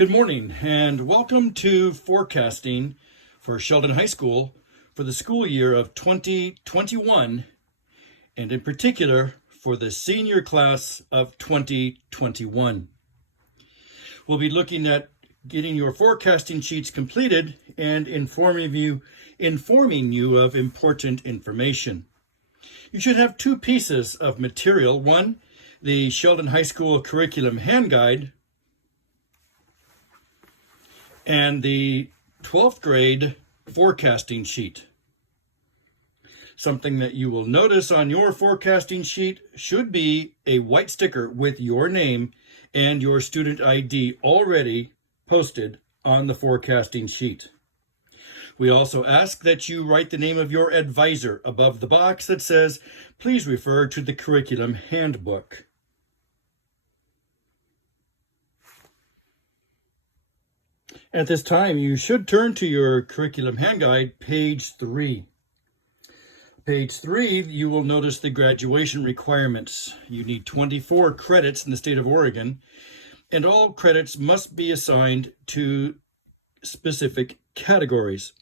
Good morning and welcome to forecasting for Sheldon High School for the school year of 2021 and in particular for the senior class of 2021. We'll be looking at getting your forecasting sheets completed and informing you of important information. You should have two pieces of material. One, the Sheldon High School Curriculum Hand Guide, and the 12th grade forecasting sheet. Something that you will notice on your forecasting sheet should be a white sticker with your name and your student ID already posted on the forecasting sheet. We also ask that you write the name of your advisor above the box that says, "Please refer to the curriculum handbook." At this time, you should turn to your curriculum hand guide, page 3. Page 3, you will notice the graduation requirements. You need 24 credits in the state of Oregon, and all credits must be assigned to specific categories.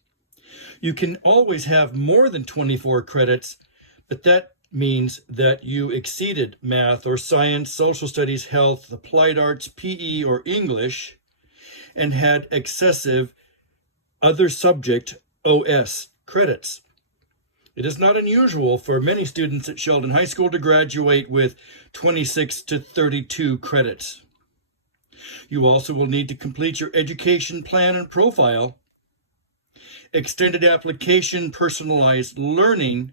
You can always have more than 24 credits, but that means that you exceeded math or science, social studies, health, applied arts, PE, or English, and had excessive other subject OS credits. It is not unusual for many students at Sheldon High School to graduate with 26 to 32 credits. You also will need to complete your education plan and profile, extended application personalized learning,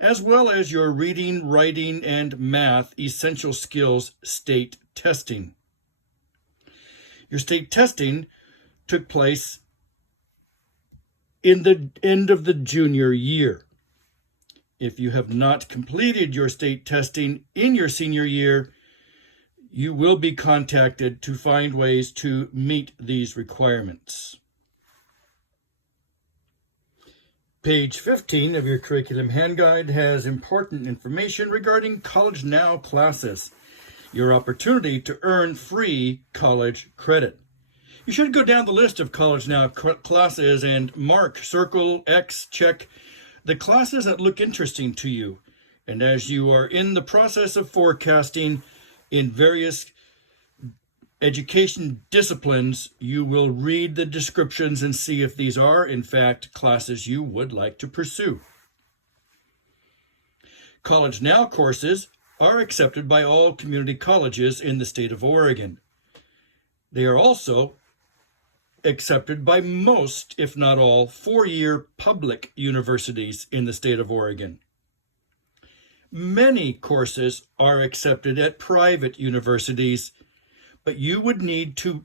as well as your reading, writing, and math essential skills state testing. Your state testing took place in the end of the junior year. If you have not completed your state testing in your senior year, you will be contacted to find ways to meet these requirements. Page 15 of your curriculum hand guide has important information regarding College Now classes, your opportunity to earn free college credit. You should go down the list of College Now classes and mark, circle, X, check the classes that look interesting to you. And as you are in the process of forecasting in various education disciplines, you will read the descriptions and see if these are, in fact, classes you would like to pursue. College Now courses are accepted by all community colleges in the state of Oregon. They are also accepted by most, if not all, four-year public universities in the state of Oregon. Many courses are accepted at private universities, but you would need to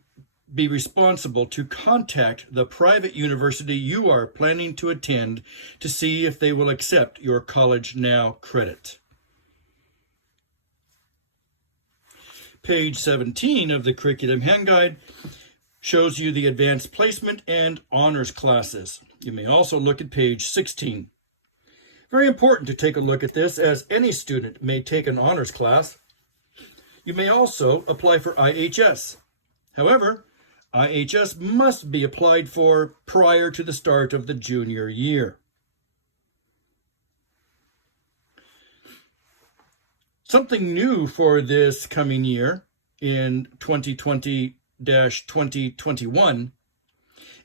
be responsible to contact the private university you are planning to attend to see if they will accept your College Now credit. Page 17 of the Curriculum Hand Guide shows you the advanced placement and honors classes. You may also look at page 16. Very important to take a look at this, as any student may take an honors class. You may also apply for IHS. However, IHS must be applied for prior to the start of the junior year. Something new for this coming year in 2020-2021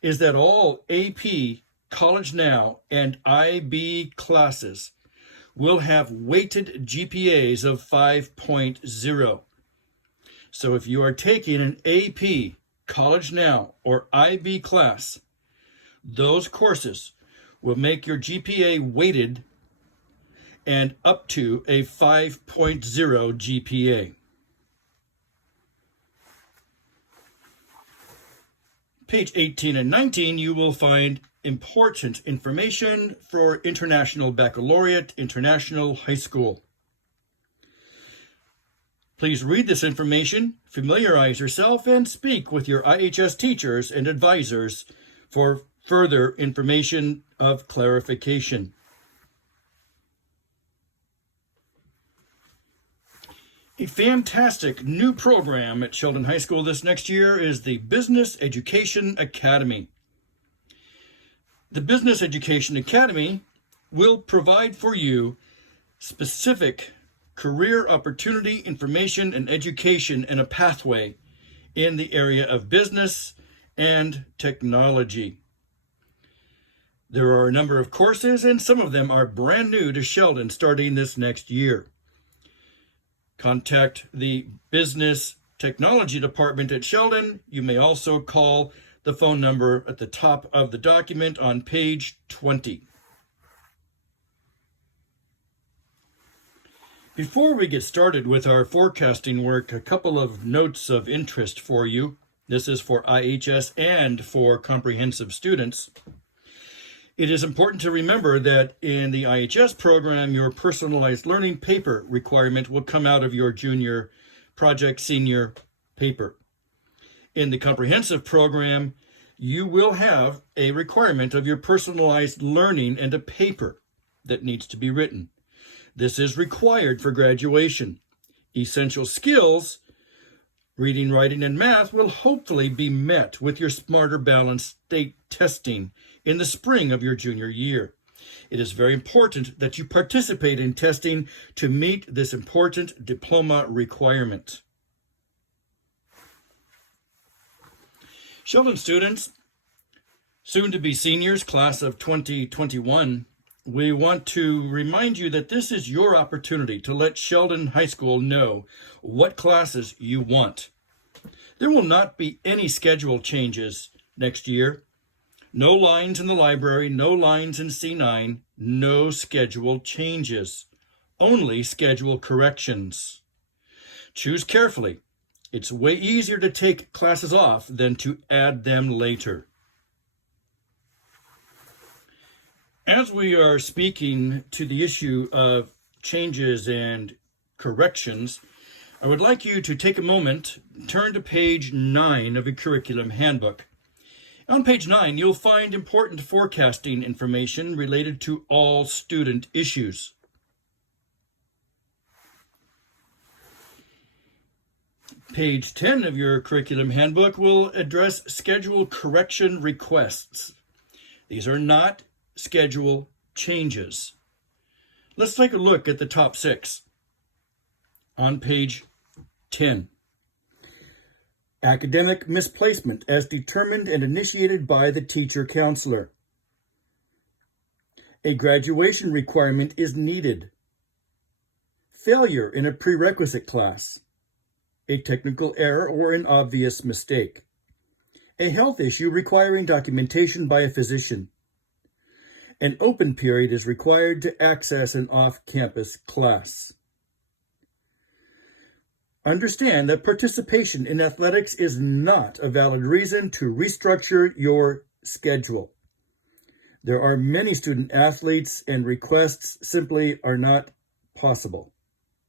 is that all AP, College Now, and IB classes will have weighted GPAs of 5.0. So if you are taking an AP, College Now, or IB class, those courses will make your GPA weighted and up to a 5.0 GPA. Page 18 and 19, you will find important information for International Baccalaureate International High School. Please read this information, familiarize yourself, and speak with your IHS teachers and advisors for further information of clarification. A fantastic new program at Sheldon High School this next year is the Business Education Academy. The Business Education Academy will provide for you specific career opportunity, information, and education and a pathway in the area of business and technology. There are a number of courses, and some of them are brand new to Sheldon starting this next year. Contact the Business Technology Department at Sheldon. You may also call the phone number at the top of the document on page 20. Before we get started with our forecasting work, a couple of notes of interest for you. This is for IHS and for comprehensive students. It is important to remember that in the IHS program, your personalized learning paper requirement will come out of your junior project senior paper. In the comprehensive program, you will have a requirement of your personalized learning and a paper that needs to be written. This is required for graduation. Essential skills, reading, writing, and math, will hopefully be met with your Smarter Balanced State testing in the spring of your junior year. It is very important that you participate in testing to meet this important diploma requirement. Sheldon students, soon to be seniors, class of 2021, we want to remind you that this is your opportunity to let Sheldon High School know what classes you want. There will not be any schedule changes next year. No lines in the library, no lines in C9, no schedule changes, only schedule corrections. Choose carefully. It's way easier to take classes off than to add them later. As we are speaking to the issue of changes and corrections, I would like you to take a moment, turn to page 9 of your curriculum handbook. On page 9, you'll find important forecasting information related to all student issues. Page 10 of your curriculum handbook will address schedule correction requests. These are not schedule changes. Let's take a look at the top 6 on page 10. Academic misplacement as determined and initiated by the teacher counselor. A graduation requirement is needed. Failure in a prerequisite class. A technical error or an obvious mistake. A health issue requiring documentation by a physician. An open period is required to access an off-campus class. Understand that participation in athletics is not a valid reason to restructure your schedule. There are many student athletes, and requests simply are not possible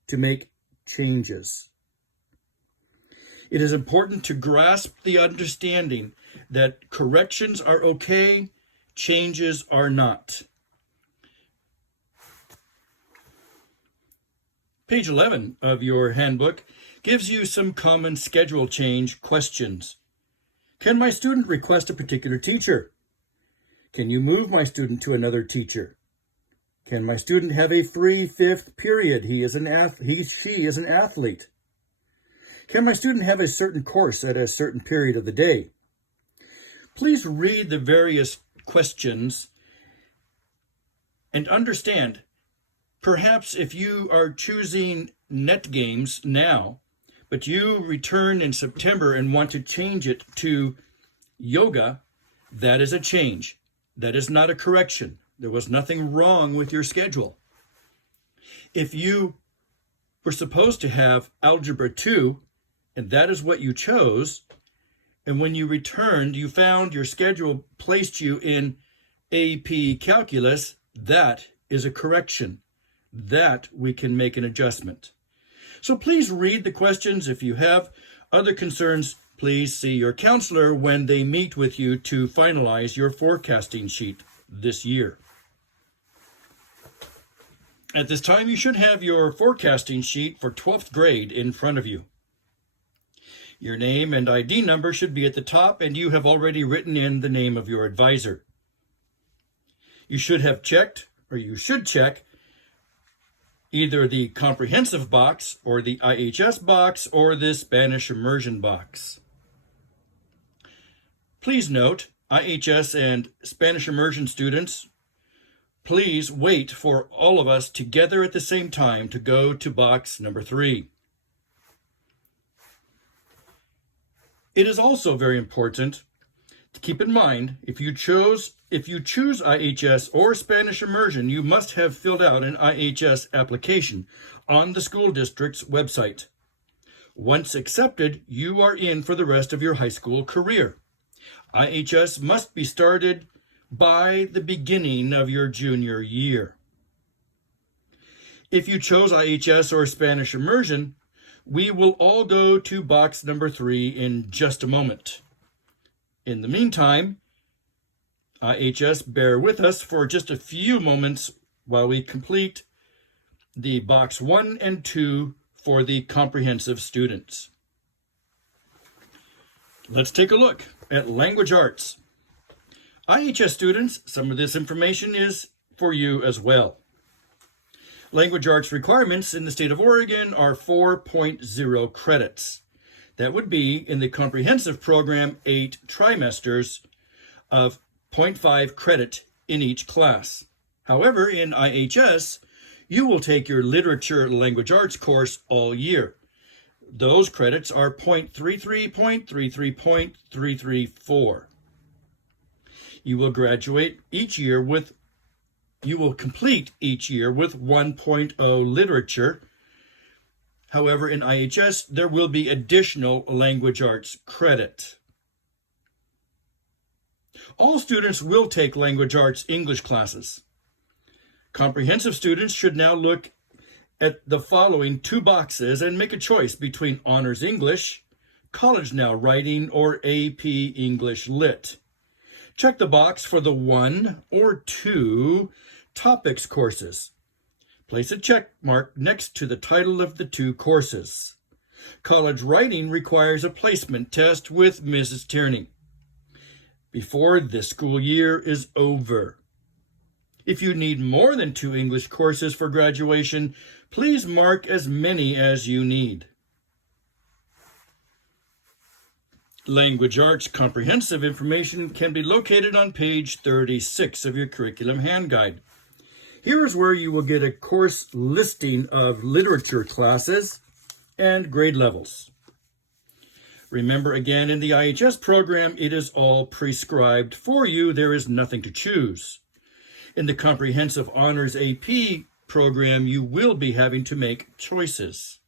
to make changes. It is important to grasp the understanding that corrections are okay, changes are not. Page 11 of your handbook gives you some common schedule change questions. Can my student request a particular teacher? Can you move my student to another teacher? Can my student have a free 5th period? She is an athlete. Can my student have a certain course at a certain period of the day? Please read the various questions and understand, perhaps if you are choosing net games now, but you return in September and want to change it to yoga, that is a change. That is not a correction. There was nothing wrong with your schedule. If you were supposed to have Algebra 2, and that is what you chose, and when you returned, you found your schedule placed you in AP Calculus, that is a correction. That we can make an adjustment. So please read the questions. If you have other concerns, please see your counselor when they meet with you to finalize your forecasting sheet this year. At this time, you should have your forecasting sheet for 12th grade in front of you. Your name and ID number should be at the top, and you have already written in the name of your advisor. You should have checked, or you should check, either the comprehensive box or the IHS box or the Spanish immersion box. Please note, IHS and Spanish immersion students, please wait for all of us together at the same time to go to box number 3. It is also very important to keep in mind, if you choose IHS or Spanish immersion, you must have filled out an IHS application on the school district's website. Once accepted, you are in for the rest of your high school career. IHS must be started by the beginning of your junior year. If you chose IHS or Spanish immersion, we will all go to box number 3 in just a moment. In the meantime, IHS, bear with us for just a few moments while we complete the box 1 and 2 for the comprehensive students. Let's take a look at language arts. IHS students, some of this information is for you as well. Language arts requirements in the state of Oregon are 4.0 credits. That would be, in the comprehensive program, 8 trimesters of 0.5 credit in each class. However, in IHS, you will take your literature language arts course all year. Those credits are 0.33, 0.33, 0.334. You will complete each year with 1.0 literature. However, in IHS, there will be additional language arts credit. All students will take language arts English classes. Comprehensive students should now look at the following 2 boxes and make a choice between Honors English, College Now Writing, or AP English Lit. Check the box for the 1 or 2 topics courses. Place a check mark next to the title of the 2 courses. College Writing requires a placement test with Mrs. Tierney before this school year is over. If you need more than 2 English courses for graduation, please mark as many as you need. Language Arts comprehensive information can be located on page 36 of your curriculum hand guide. Here is where you will get a course listing of literature classes and grade levels. Remember, again, in the IHS program, it is all prescribed for you. There is nothing to choose. In the Comprehensive Honors AP program, you will be having to make choices.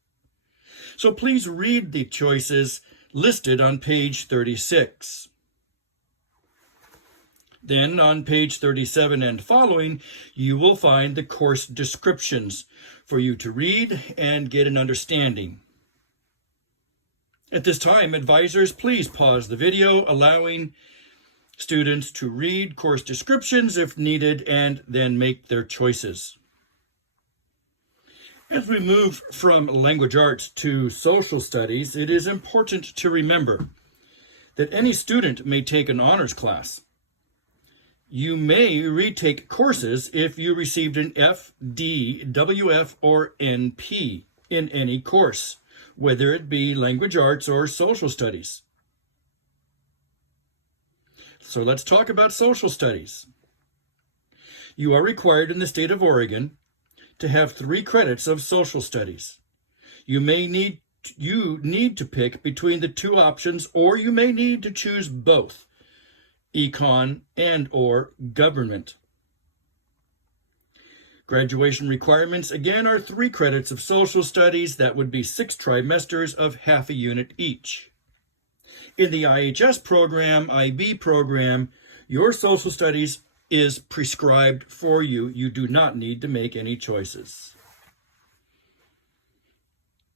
So please read the choices listed on page 36. Then on page 37 and following, you will find the course descriptions for you to read and get an understanding. At this time, advisors, please pause the video, allowing students to read course descriptions if needed and then make their choices. As we move from language arts to social studies, it is important to remember that any student may take an honors class. You may retake courses if you received an F, D, WF, or NP in any course, whether it be language arts or social studies. So let's talk about social studies. You are required in the state of Oregon to have 3 credits of social studies. You need to pick between the 2 options, or you may need to choose both, econ and or government. Graduation requirements, again, are 3 credits of social studies. That would be 6 trimesters of half a unit each. In the IHS program, IB program, your social studies is prescribed for you. You do not need to make any choices.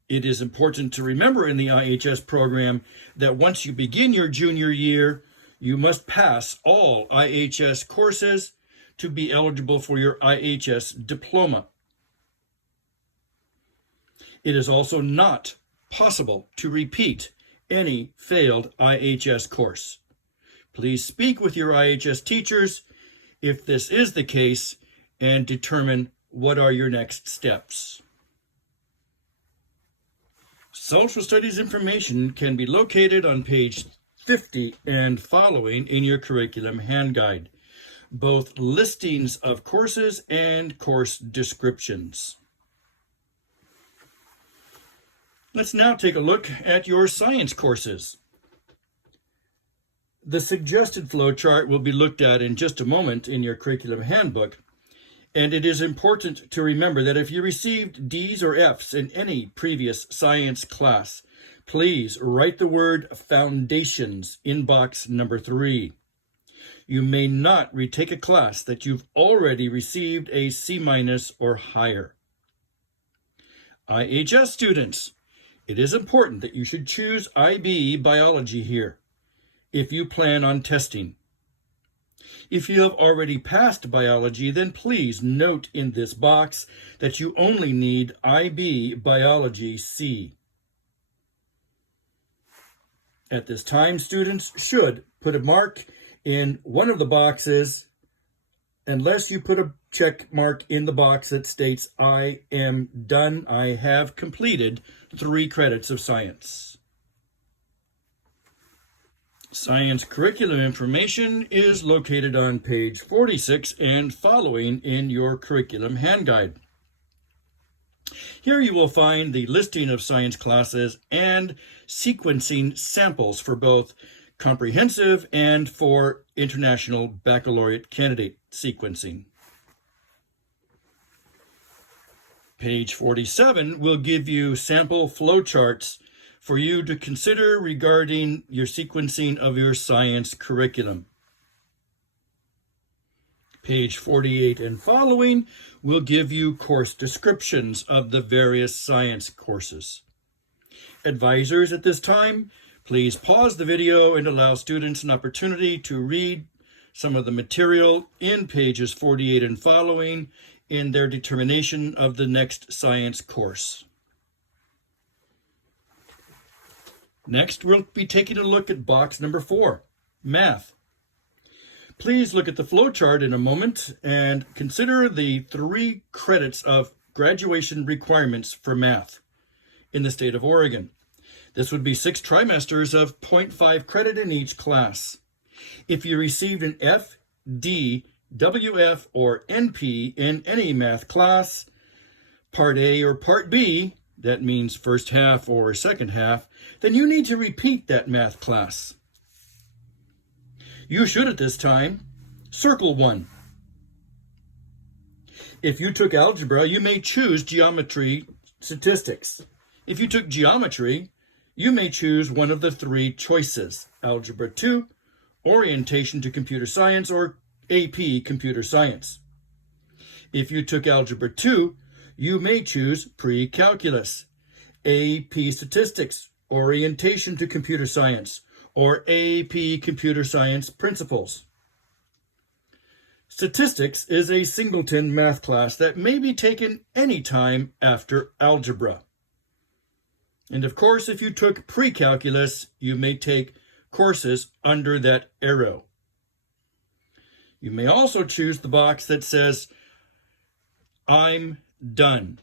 It is important to remember in the IHS program that once you begin your junior year, you must pass all IHS courses to be eligible for your IHS diploma. It is also not possible to repeat any failed IHS course. Please speak with your IHS teachers if this is the case and determine what are your next steps. Social studies information can be located on page 50 and following in your curriculum hand guide, both listings of courses and course descriptions. Let's now take a look at your science courses. The suggested flowchart will be looked at in just a moment in your curriculum handbook, and it is important to remember that if you received D's or F's in any previous science class, please write the word Foundations in box number 3. You may not retake a class that you've already received a C- or higher. IHS students, it is important that you should choose IB biology here if you plan on testing. If you have already passed biology, then please note in this box that you only need IB Biology C. At this time, students should put a mark in one of the boxes unless you put a check mark in the box that states, I am done, I have completed 3 credits of science. Science curriculum information is located on page 46 and following in your curriculum hand guide. Here you will find the listing of science classes and sequencing samples for both comprehensive and for international baccalaureate candidate sequencing. Page 47 will give you sample flowcharts for you to consider regarding your sequencing of your science curriculum. Page 48 and following will give you course descriptions of the various science courses. Advisors, at this time, please pause the video and allow students an opportunity to read some of the material in pages 48 and following in their determination of the next science course. Next, we'll be taking a look at box number 4, Math. Please look at the flowchart in a moment and consider the 3 credits of graduation requirements for math in the state of Oregon. This would be 6 trimesters of 0.5 credit in each class. If you received an F, D, WF, or NP in any math class, Part A or Part B, that means first half or second half, then you need to repeat that math class. You should at this time circle 1. If you took algebra, you may choose geometry statistics. If you took geometry, you may choose one of the 3 choices: Algebra 2, Orientation to Computer Science, or AP Computer Science. If you took Algebra 2, you may choose Pre-Calculus, AP Statistics, Orientation to Computer Science, or AP Computer Science Principles. Statistics is a singleton math class that may be taken any time after algebra. And of course, if you took Pre-Calculus, you may take courses under that arrow. You may also choose the box that says, I'm done,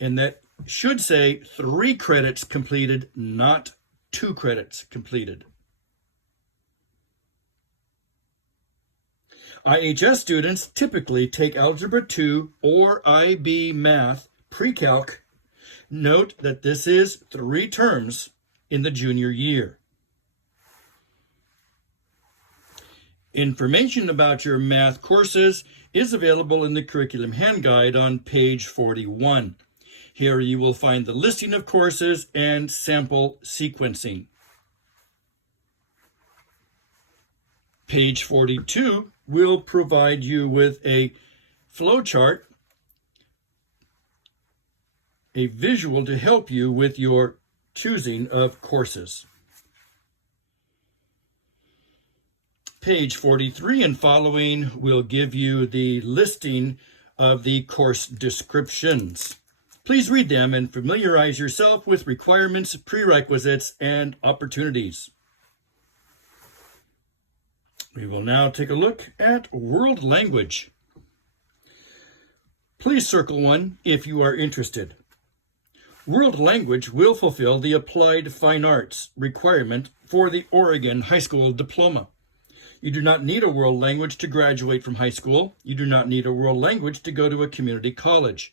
and that should say 3 credits completed, not 2 credits completed. IHS students typically take Algebra 2 or IB Math Pre-Calc. Note that this is 3 terms in the junior year. Information about your math courses is available in the curriculum hand guide on page 41. Here you will find the listing of courses and sample sequencing. Page 42 will provide you with a flowchart, a visual to help you with your choosing of courses. Page 43 and following will give you the listing of the course descriptions. Please read them and familiarize yourself with requirements, prerequisites, and opportunities. We will now take a look at world language. Please circle 1 if you are interested. World language will fulfill the applied fine arts requirement for the Oregon High School diploma. You do not need a world language to graduate from high school. You do not need a world language to go to a community college.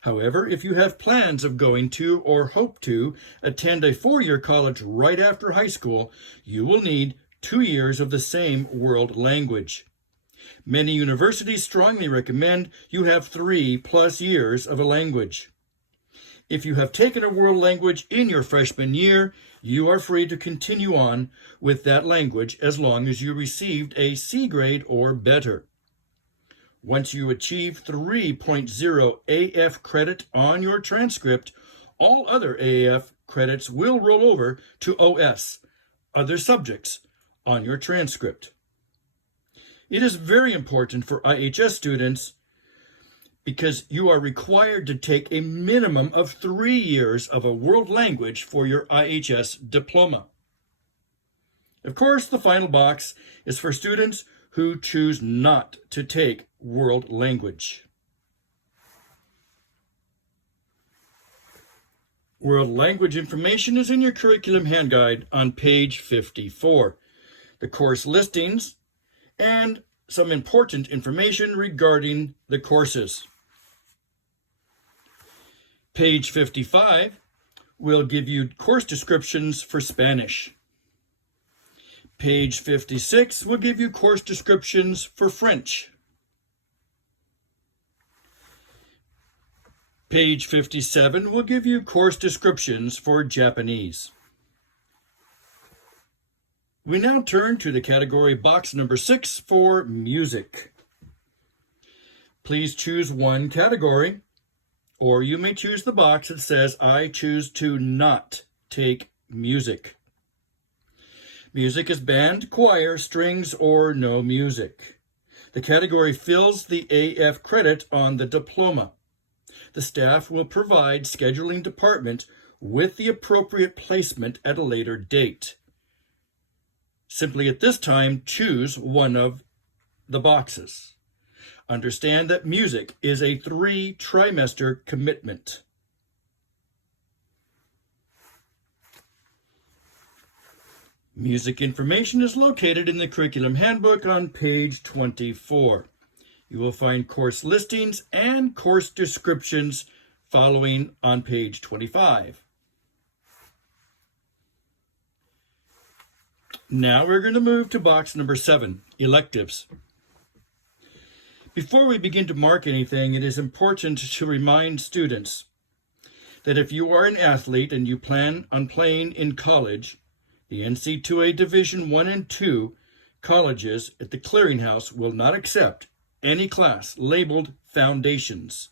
However, if you have plans of going to or hope to attend a 4-year college right after high school, you will need 2 years of the same world language. Many universities strongly recommend you have 3+ years of a language. If you have taken a world language in your freshman year, you are free to continue on with that language as long as you received a C grade or better. Once you achieve 3.0 AF credit on your transcript, all other AF credits will roll over to OS, other subjects, on your transcript. It is very important for IHS students because you are required to take a minimum of 3 years of a world language for your IHS diploma. Of course, the final box is for students who choose not to take world language. World language information is in your curriculum hand guide on page 54. The course listings and some important information regarding the courses. Page 55 will give you course descriptions for Spanish. Page 56 will give you course descriptions for French. Page 57 will give you course descriptions for Japanese. We now turn to the category box number 6 for music. Please choose one category, or you may choose the box that says, I choose to not take music. Music is band, choir, strings, or no music. The category fills the AF credit on the diploma. The staff will provide scheduling department with the appropriate placement at a later date. Simply at this time, choose one of the boxes. Understand that music is a 3-trimester commitment. Music information is located in the curriculum handbook on page 24. You will find course listings and course descriptions following on page 25. Now we're going to move to box number 7, electives. Before we begin to mark anything, it is important to remind students that if you are an athlete and you plan on playing in college, the NC2A Division I and II colleges at the Clearinghouse will not accept any class labeled Foundations.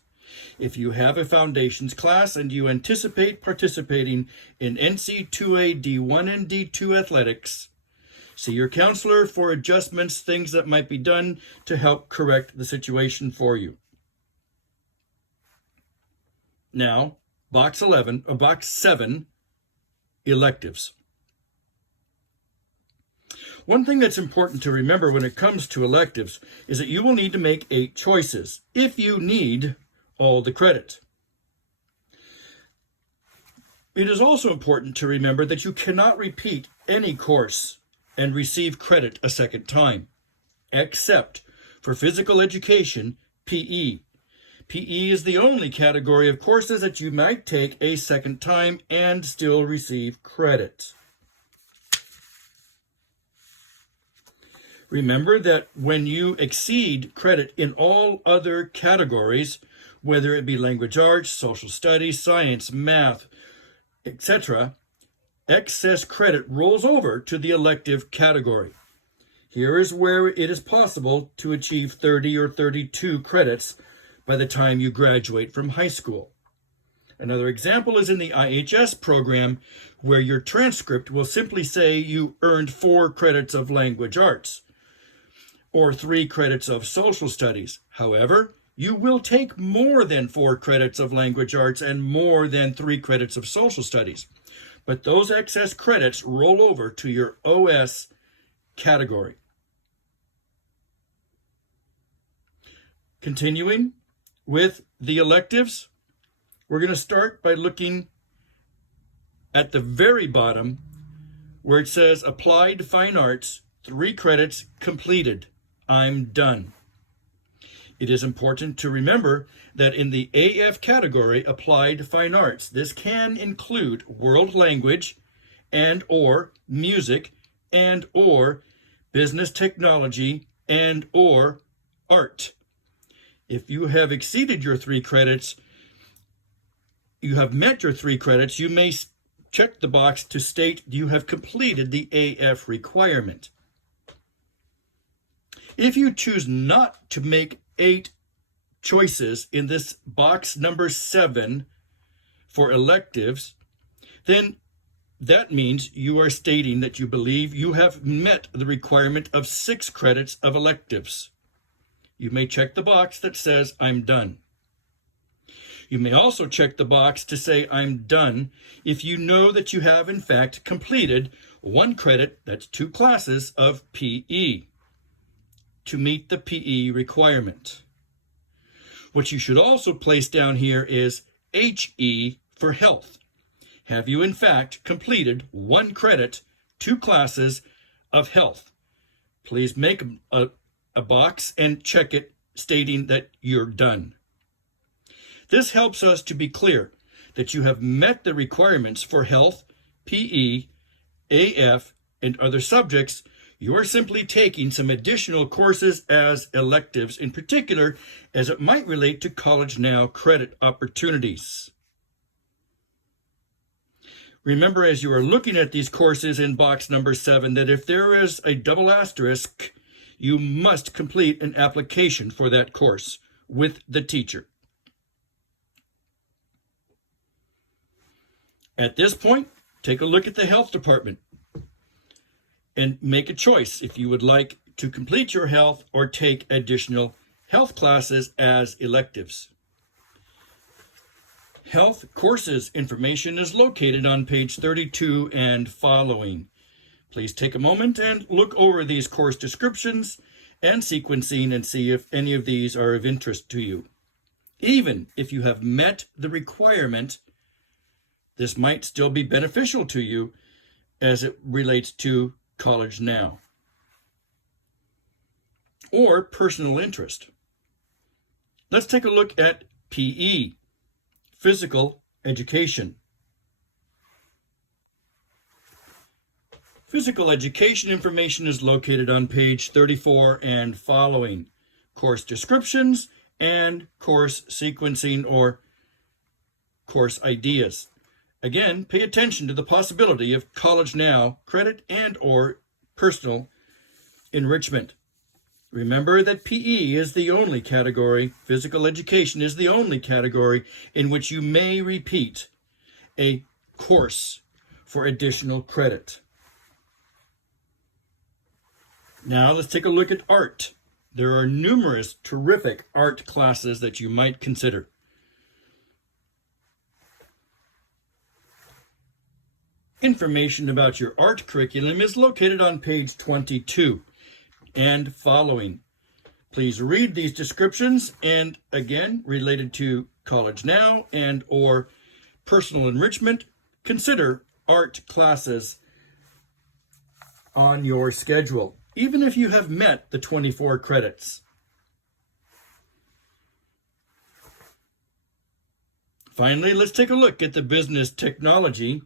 If you have a Foundations class and you anticipate participating in NC2A D1 and D2 athletics, see your counselor for adjustments, things that might be done to help correct the situation for you. Now, box 7, electives. One thing that's important to remember when it comes to electives is that you will need to make 8 choices if you need all the credit. It is also important to remember that you cannot repeat any course and receive credit a second time, except for physical education, PE. PE is the only category of courses that you might take a second time and still receive credit. Remember that when you exceed credit in all other categories, whether it be language arts, social studies, science, math, etc., excess credit rolls over to the elective category. Here is where it is possible to achieve 30 or 32 credits by the time you graduate from high school. Another example is in the IHS program, where your transcript will simply say you earned 4 credits of language arts or 3 credits of social studies. However, you will take more than 4 credits of language arts and more than 3 credits of social studies. But those excess credits roll over to your OS category. Continuing with the electives, we're going to start by looking at the very bottom where it says Applied Fine Arts, 3 credits completed. I'm done. It is important to remember that in the AF category, Applied Fine Arts, this can include world language and or music and or business technology and or art. If you have exceeded your 3 credits, you have met your 3 credits, you may check the box to state you have completed the AF requirement. If you choose not to make 8 choices in this box number 7 for electives, then that means you are stating that you believe you have met the requirement of 6 credits of electives. You may check the box that says, I'm done. You may also check the box to say, I'm done, if you know that you have, in fact, completed 1 credit, that's 2 classes, of PE to meet the PE requirement. What you should also place down here is HE for health. Have you, in fact, completed 1 credit, 2 classes of health? Please make a box and check it stating that you're done. This helps us to be clear that you have met the requirements for health, PE, AF, and other subjects. You are simply taking some additional courses as electives, in particular, as it might relate to College Now credit opportunities. Remember, as you are looking at these courses in box number 7, that if there is a double asterisk, you must complete an application for that course with the teacher. At this point, take a look at the health department and make a choice if you would like to complete your health or take additional health classes as electives. Health courses information is located on page 32 and following. Please take a moment and look over these course descriptions and sequencing and see if any of these are of interest to you. Even if you have met the requirement, this might still be beneficial to you as it relates to College Now or personal interest. Let's take a look at PE, physical education. Physical education information is located on page 34 and following. Course descriptions and course sequencing or course ideas. Again, pay attention to the possibility of College Now credit and or personal enrichment. Remember that PE is the only category, physical education is the only category in which you may repeat a course for additional credit. Now let's take a look at art. There are numerous terrific art classes that you might consider. Information about your art curriculum is located on page 22 and following. Please read these descriptions and, again, related to College Now and or personal enrichment, consider art classes on your schedule, even if you have met the 24 credits. Finally, let's take a look at the business technology.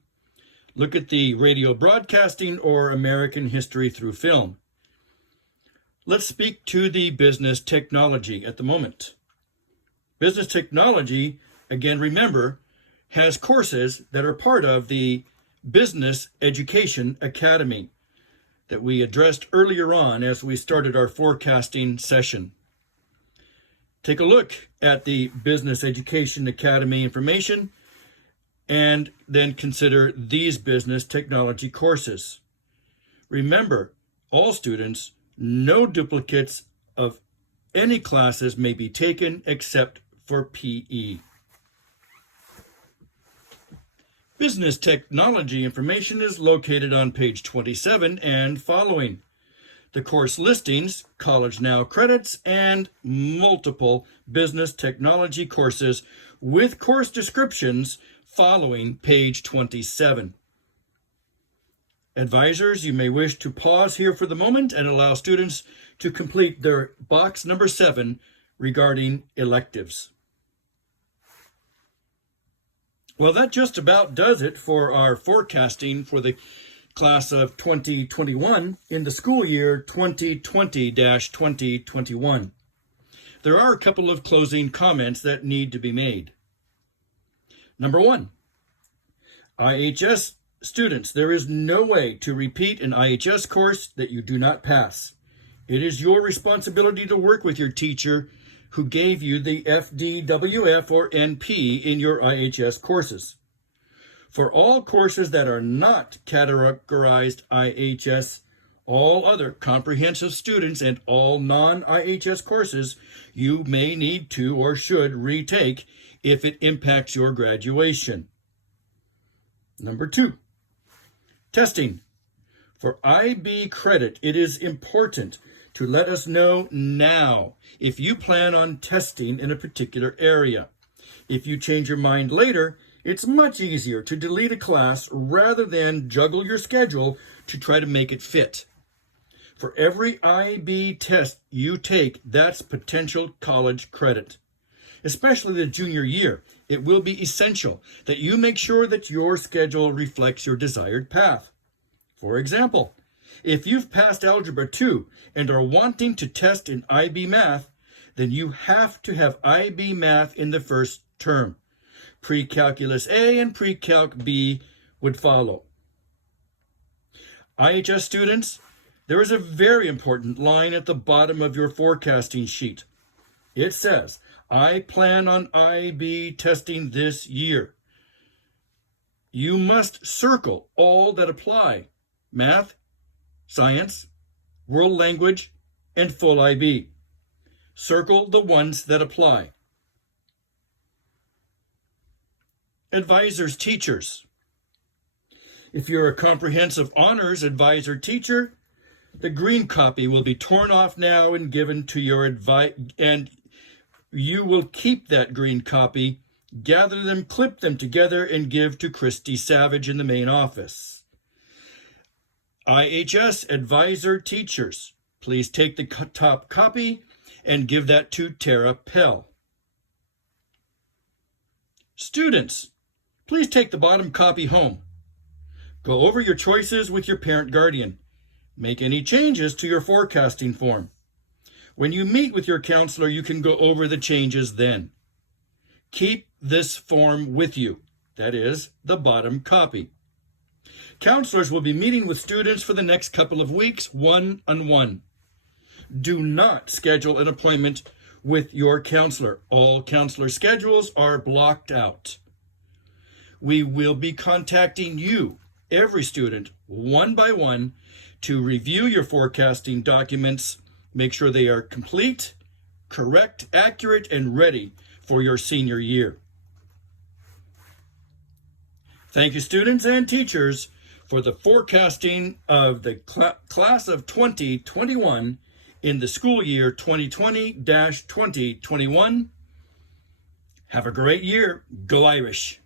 Look at the radio broadcasting or American history through film. Let's speak to the business technology at the moment. Business technology, again, remember, has courses that are part of the Business Education Academy that we addressed earlier on as we started our forecasting session. Take a look at the Business Education Academy information and then consider these business technology courses. Remember, all students, no duplicates of Any classes may be taken except for PE. Business technology information is located on page 27 and following. The course listings, College Now credits, and multiple business technology courses with course descriptions following page 27. Advisors, you may wish to pause here for the moment and allow students to complete their box number 7 regarding electives. Well, that just about does it for our forecasting for the class of 2021 in the school year 2020-2021. There are a couple of closing comments that need to be made. Number 1, IHS students, there is no way to repeat an IHS course that you do not pass. It is your responsibility to work with your teacher who gave you the FDWF or NP in your IHS courses. For all courses that are not categorized IHS, all other comprehensive students and all non-IHS courses you may need to or should retake if it impacts your graduation. Number 2, testing. For IB credit, it is important to let us know now if you plan on testing in a particular area. If you change your mind later, it's much easier to delete a class rather than juggle your schedule to try to make it fit. For every IB test you take, that's potential college credit. Especially the junior year, it will be essential that you make sure that your schedule reflects your desired path. For example, if you've passed Algebra 2 and are wanting to test in IB Math, then you have to have IB Math in the first term. Pre-Calculus A and Pre-Calc B would follow. IHS students, there is a very important line at the bottom of your forecasting sheet. It says, I plan on IB testing this year. You must circle all that apply: math, science, world language, and full IB. Circle the ones that apply. Advisors, teachers. If you're a comprehensive honors advisor teacher, the green copy will be torn off now and given to your and you will keep that green copy, gather them, clip them together, and give to Christy Savage in the main office. IHS advisor teachers, please take the top copy and give that to Tara Pell. Students, please take the bottom copy home. Go over your choices with your parent guardian. Make any changes to your forecasting form. When you meet with your counselor, you can go over the changes then. Keep this form with you, that is, the bottom copy. Counselors will be meeting with students for the next couple of weeks, one-on-one. Do not schedule an appointment with your counselor. All counselor schedules are blocked out. We will be contacting you, every student, one by one, to review your forecasting documents, make sure they are complete, correct, accurate, and ready for your senior year. Thank you, students and teachers, for the forecasting of the class of 2021 in the school year 2020-2021. Have a great year. Go Irish.